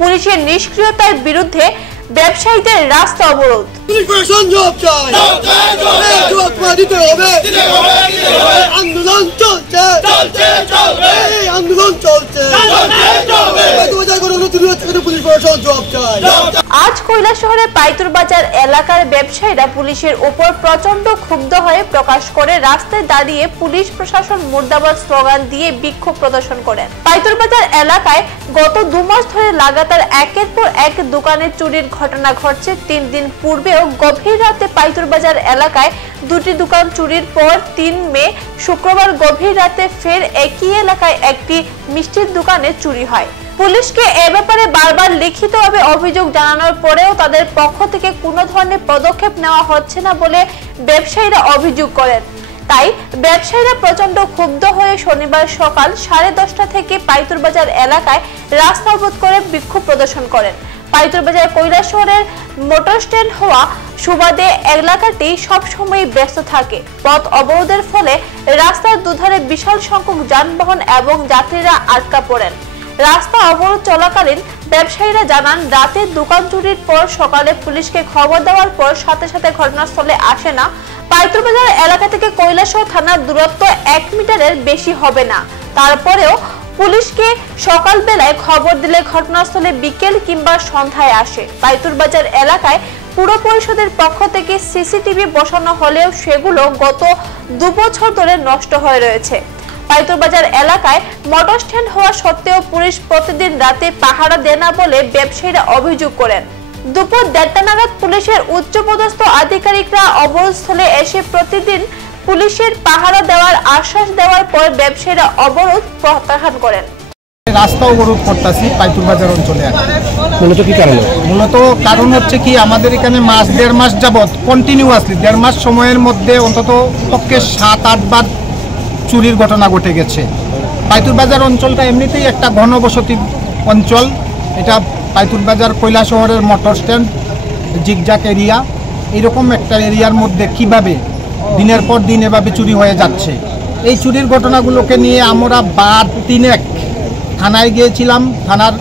পুলিশের নিষ্ক্রিয়তার বিরুদ্ধে ব্যবসায়ীদের রাস্তা অবরোধ। আন্দোলন চলছে, আন্দোলন চলছে। আজ কৈলাসহরের পাইতুরবাজার এলাকার ব্যবসায়ীরা পুলিশের উপর প্রচন্ড ক্ষুব্ধ হয়ে প্রকাশ করে রাস্তায় দাঁড়িয়ে পুলিশ প্রশাসন মুর্দাবাদ স্লোগান দিয়ে বিক্ষোভ প্রদর্শন করেন। পাইতুরবাজার এলাকায় গত 2 মাস ধরে লাগাতার একের পর এক দোকানে চুরির ঘটনা ঘটছে। 3 দিন পূর্বেও গভীর রাতে পাইতুরবাজার এলাকায় 2টি দোকান চুরির পর 3 মে শুক্রবার গভীর রাতে ফের একই এলাকায় একটি মিষ্টির দোকানে চুরি হয়। পুলিশকে এ ব্যাপারে বারবার লিখিতভাবে অভিযোগ জানানোর পরেও তাদের পক্ষ থেকে কোনো ধরনের পদক্ষেপ নেওয়া হচ্ছে না বলে ব্যবসায়ীরা অভিযোগ করেন। তাই ব্যবসায়ীরা প্রচন্ড ক্ষুব্ধ হয়ে শনিবার সকাল 10:30 থেকে পাইতুরবাজার এলাকায় রাস্তা অবরোধ করে বিক্ষোভ প্রদর্শন করেন। পাইতুরবাজার কৈলাসহরের মোটর স্ট্যান্ড হওয়া সুবাদে এলাকাটি সবসময় ব্যস্ত থাকে। পথ অবরোধের ফলে রাস্তার দুধারে বিশাল সংখ্যক যানবাহন এবং যাত্রীরা আটকা পড়েন। রাস্তা অবরোধ চলাকালীন ব্যবসায়ীরা জানান, রাতে দোকান চুরির পর সকালে পুলিশকে খবর দেওয়ার পর সাথে সাথে ঘটনাস্থলে আসে না। পাইতুরবাজার এলাকা থেকে কৈলাসহর থানার দূরত্ব 1 মিটারের বেশি হবে না। তারপরেও পুলিশকে সকালবেলায় খবর দিলে ঘটনাস্থলে বিকেল কিংবা সন্ধ্যায় আসে। পাইতুরবাজার এলাকায় পুর পরিষদের পক্ষ থেকে সিসিটিভি বসানো হলেও সেগুলো গত 2 বছর ধরে নষ্ট হয়ে রয়েছে। পাইতুরবাজার এলাকায় মোটর স্ট্যান্ড হওয়া সত্ত্বেও পুলিশ প্রতিদিন রাতে পাহারা দেয় না বলে ব্যবসায়ীরা অভিযোগ করেন। দুপুর 1:30 নাগাদ পুলিশের উচ্চপদস্থ আধিকারিকরা অবরোধস্থলে এসে প্রতিদিন পুলিশের পাহারা দেওয়ার আশ্বাস দেওয়ার পর ব্যবসায়ীরা অবরোধ প্রত্যাহার করেন। রাস্তা অবরোধ করতেছি পাইতুরবাজার অঞ্চলে। মূলত কি কারণ? মূলত কারণ হচ্ছে কি, আমাদের এখানে 1.5 মাস যাবৎ কন্টিনিউয়াসলি 1.5 মাস সময়ের মধ্যে অন্তত পক্ষে 7-8 বার চুরির ঘটনা ঘটে গেছে। পাইতুরবাজার অঞ্চলটা এমনিতেই একটা ঘনবসতি অঞ্চল। এটা পাইতুরবাজার কৈলাসহরের মোটর স্ট্যান্ড, জিগজাক এরিয়া, এরকম একটা এরিয়ার মধ্যে কিভাবে দিনের পর দিন এভাবে চুরি হয়ে যাচ্ছে। এই চুরির ঘটনাগুলোকে নিয়ে আমরা 3 থানায় গিয়েছিলাম। থানার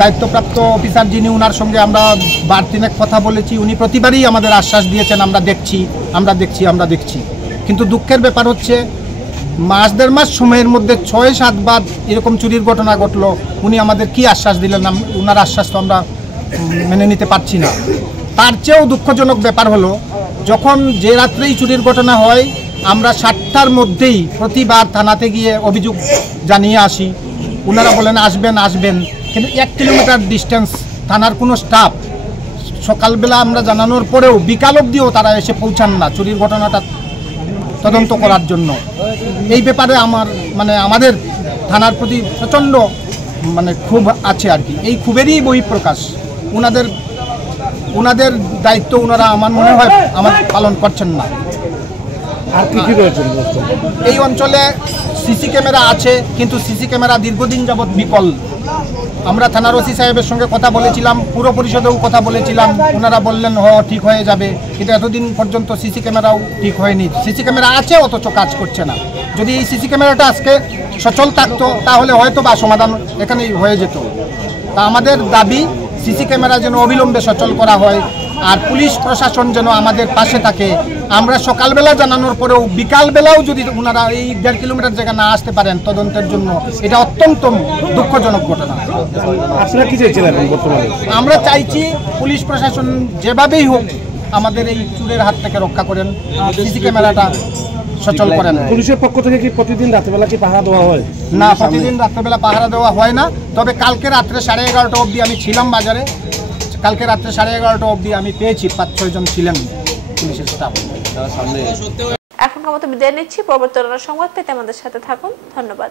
দায়িত্বপ্রাপ্ত অফিসার যিনি, ওনার সঙ্গে আমরা 3 কথা বলেছি। উনি প্রতিবারই আমাদের আশ্বাস দিয়েছেন, আমরা দেখছি। কিন্তু দুঃখের ব্যাপার হচ্ছে 1.5 মাস সময়ের মধ্যে 6-7 বার এরকম চুরির ঘটনা ঘটলো। উনি আমাদের কি আশ্বাস দিলেন, ওনার আশ্বাস তো আমরা মেনে নিতে পারছি না। তার চেয়েও দুঃখজনক ব্যাপার হলো, যখন যে রাত্রেই চুরির ঘটনা হয় আমরা 7টার মধ্যেই প্রতিবার থানাতে গিয়ে অভিযোগ জানিয়ে আসি। ওনারা বলেন আসবেন, কিন্তু 1 কিলোমিটার ডিস্টেন্স থানার কোনো স্টাফ সকালবেলা আমরা জানানোর পরেও বিকাল অবধিও তারা এসে পৌঁছান না চুরির ঘটনাটা তদন্ত করার জন্য। এই ব্যাপারে আমাদের থানার প্রতি প্রচণ্ড ক্ষোভ আছে আর কি। এই ক্ষোভেরই বহিঃপ্রকাশ। ওনাদের দায়িত্ব ওনারা আমার মনে হয় পালন করছেন না। আর কি রয়েছে এই অঞ্চলে? সিসি ক্যামেরা আছে, কিন্তু সিসি ক্যামেরা দীর্ঘদিন যাবৎ বিকল। আমরা থানার ওসি সাহেবের সঙ্গে কথা বলেছিলাম, পুর পরিষদেও কথা বলেছিলাম। ওনারা বললেন ঠিক হয়ে যাবে, কিন্তু এতদিন পর্যন্ত সিসি ক্যামেরাও ঠিক হয়নি। সিসি ক্যামেরা আছে, অথচ কাজ করছে না। যদি এই সিসি ক্যামেরাটা আজকে সচল থাকতো তাহলে হয়তো বা সমাধান এখানেই হয়ে যেত। তা আমাদের দাবি, সিসি ক্যামেরা যেন অবিলম্বে সচল করা হয়, আর পুলিশ প্রশাসন যেন আমাদের পাশে থাকে। আমরা সকালবেলা জানানোর পরেও বিকালবেলাও যদি ওনারা এই 1.5 কিলোমিটার জায়গা না আসতে পারেন তদন্তের জন্য, এটা অত্যন্ত দুঃখজনক ঘটনা। আপনারা কি চাইছিলেন বর্তমানে? আমরা চাইছি পুলিশ প্রশাসন যেভাবেই হোক আমাদের এই চুরের হাত থেকে রক্ষা করেন, সিসি ক্যামেরাটা সচল করেন। পুলিশের পক্ষ থেকে কি প্রতিদিন রাত্রেবেলা কি পাহারা দেওয়া হয়? না, প্রতিদিন রাত্রেবেলা পাহারা দেওয়া হয় না। তবে কালকে রাত্রে 11:30 অবধি আমি ছিলাম বাজারে। কালকে রাত্রে 11:30 অবধি আমি পেয়েছি 5-6 জন ছিলেন পুলিশের স্টাফ। এখনকার মতো বিদায় নিচ্ছি। পরবর্তী সংবাদ পেতে আমাদের সাথে থাকুন। ধন্যবাদ।